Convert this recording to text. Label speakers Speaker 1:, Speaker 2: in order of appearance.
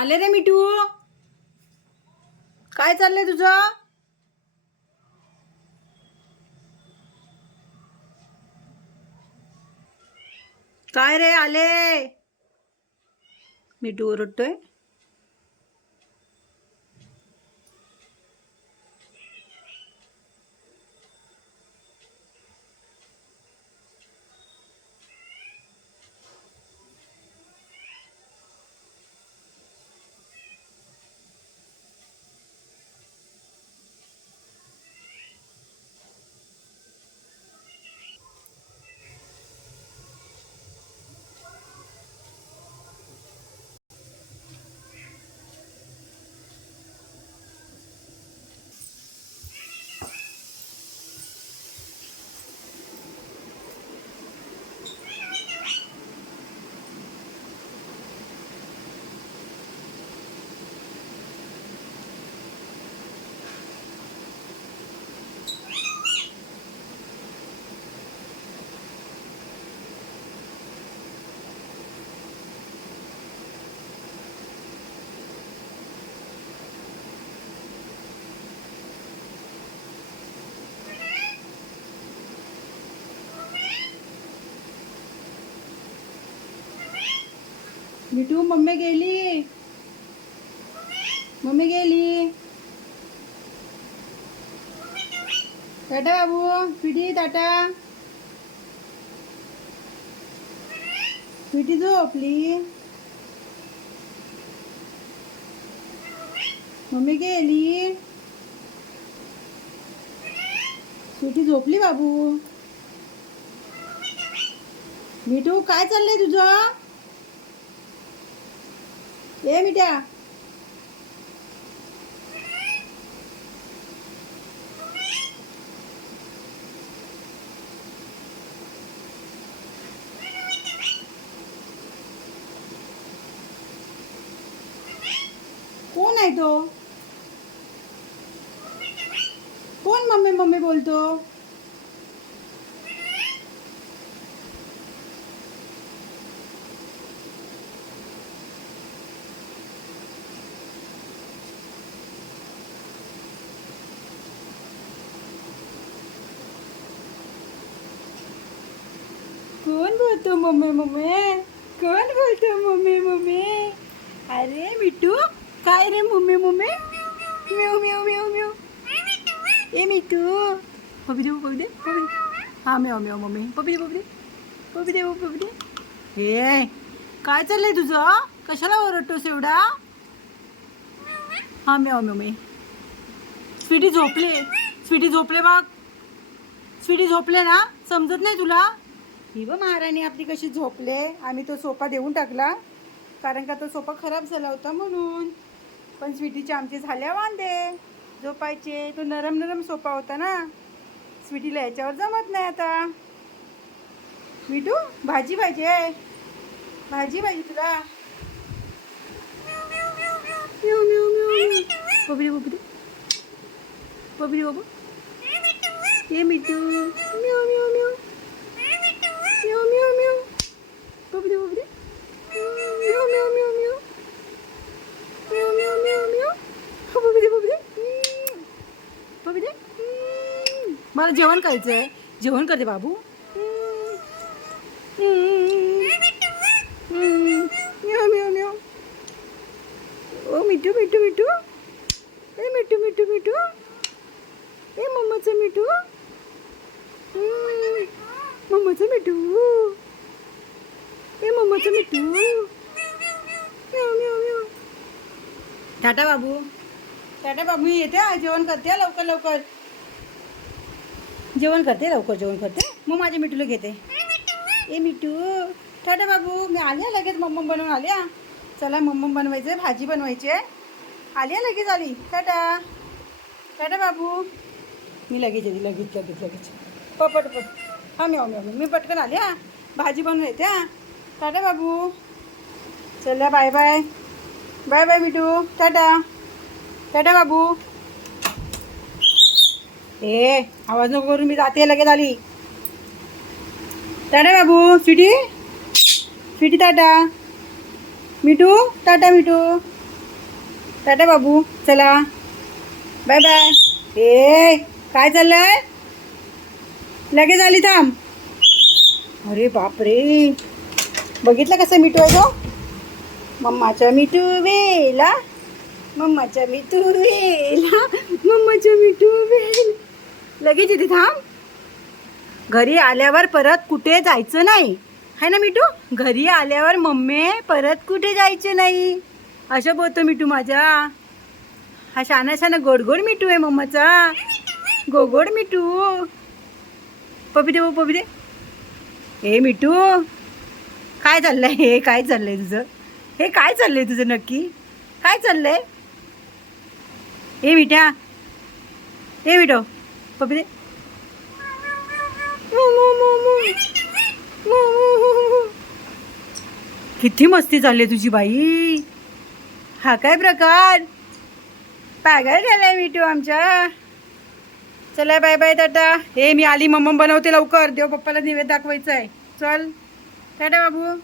Speaker 1: आले रे मिठू. काय चाललंय तुझं? काय रे आले? मिठू ओरडतोय. मिठू मम्मी गेली. मम्मी गेली. टाटा बाबू पिटी टाटा. पिटी झोपली मम्मी गेली. पिटी झोपली बाबू. मिठू काय चाललंय तुझं? ए मिठ्या. कोण आहे तो? कोण मम्मी मम्मी बोलतो कोण बोलतो मम्मी मम्मी. कोण बोलतो मम्मी मम्मी? अरे मिठू. काय रे मम्मी मम्मी? म्यू म्यू म्यू म्यू. ए मिठू. पपी दे पपी दे. पपी हा म्याव म्याव मम्मी. पपी दे पपी दे. पपी दे पपी दे. हे काय चाललंय तुझं? कशाला ओरडतोस एवढा? हा म्याव मम्मी स्वीटी झोपले. स्वीटी झोपले बघ. स्वीटी झोपले ना? समजत नाही तुला? ही व महाराणी आपली कशी झोपले. आम्ही तो सोफा देऊन टाकला. कारण का तो सोफा खराब झाला होता म्हणून. पण स्वीटीचे आमचे झाल्या वांदे. झोपायचे. तो नरम नरम सोफा होता ना. स्वीटीला याच्यावर जमत नाही आता. मिठू भाजी पाहिजे भाजी पाहिजे तुला. म्याव, म्याव, म्याव. बबडी बबडी बबडी बाबू ये मिठू. म्यू म्यू मला जेवण करायचं आहे जेवण करते बाबू. ओ मिठू मिठू मिठू. ए मिठू मिठू मिठू. ए मम्माचं मिठू. मम्माचं मिठू. ए मम्माचं मिठू. टाटा बाबू. टाटा बाबू मी येते. जेवण करते लवकर लवकर. जेवण करते लवकर जेवण करते. मग माझ्या मिठूला घेते. ए मिठू टाटा बाबू मी आल्या लगेच मम्मम बनवून आल्या. चला मम्मम बनवायचे भाजी बनवायची आहे. आली लगेच आली. टाटा. टाटा बाबू. मी लगेच येते लगेच लगेच लगेच. पपट पट हा मी मी मी पटकन आले हा भाजी बनवून येते हा. टाटा बाबू. चला bye bye. Bye bye Mithu Tata. टाटा बाबू. ए आवाज नको करून मी जाते लगेच आली. टाटा बाबू स्वीटी? स्वीटी टाटा. मिठू? टाटा मिठू. टाटा बाबू चला. Bye bye. ए काय चाललंय? लगेच आली थांब. अरे बापरे. बघितलं कसं मिठू आहे तो? मम्माच्या मिठू वेला. मम्माच्या मिठू वेला. मम्माच्या मिठू वेला. लगेच इथे थांब. घरी आल्यावर परत कुठे जायचं नाही. है ना मिठू? घरी आल्यावर मम्मी परत कुठे जायचे नाही. असं बोलतो मिठू माझ्या हा शाना शाना गोड गोड मिठू आहे मम्माचा. गोगोड मिठू. पपी दे पपी दे. हे मिठू काय चाललंय? हे काय चाललंय तुझं? हे काय चाललंय तुझं नक्की? काय चाललंय? हे मिठ्या. हे मिठो. पपी दे किती मस्ती चालली आहे तुझी बाई. हा काय प्रकार? पागल झालाय मिठू आमच्या. चला बाय बाय टाटा. हे मी आली मम्म बनवते लवकर. देव पप्पाला निवेद दाखवायचं आहे चल. टाटा बाबू.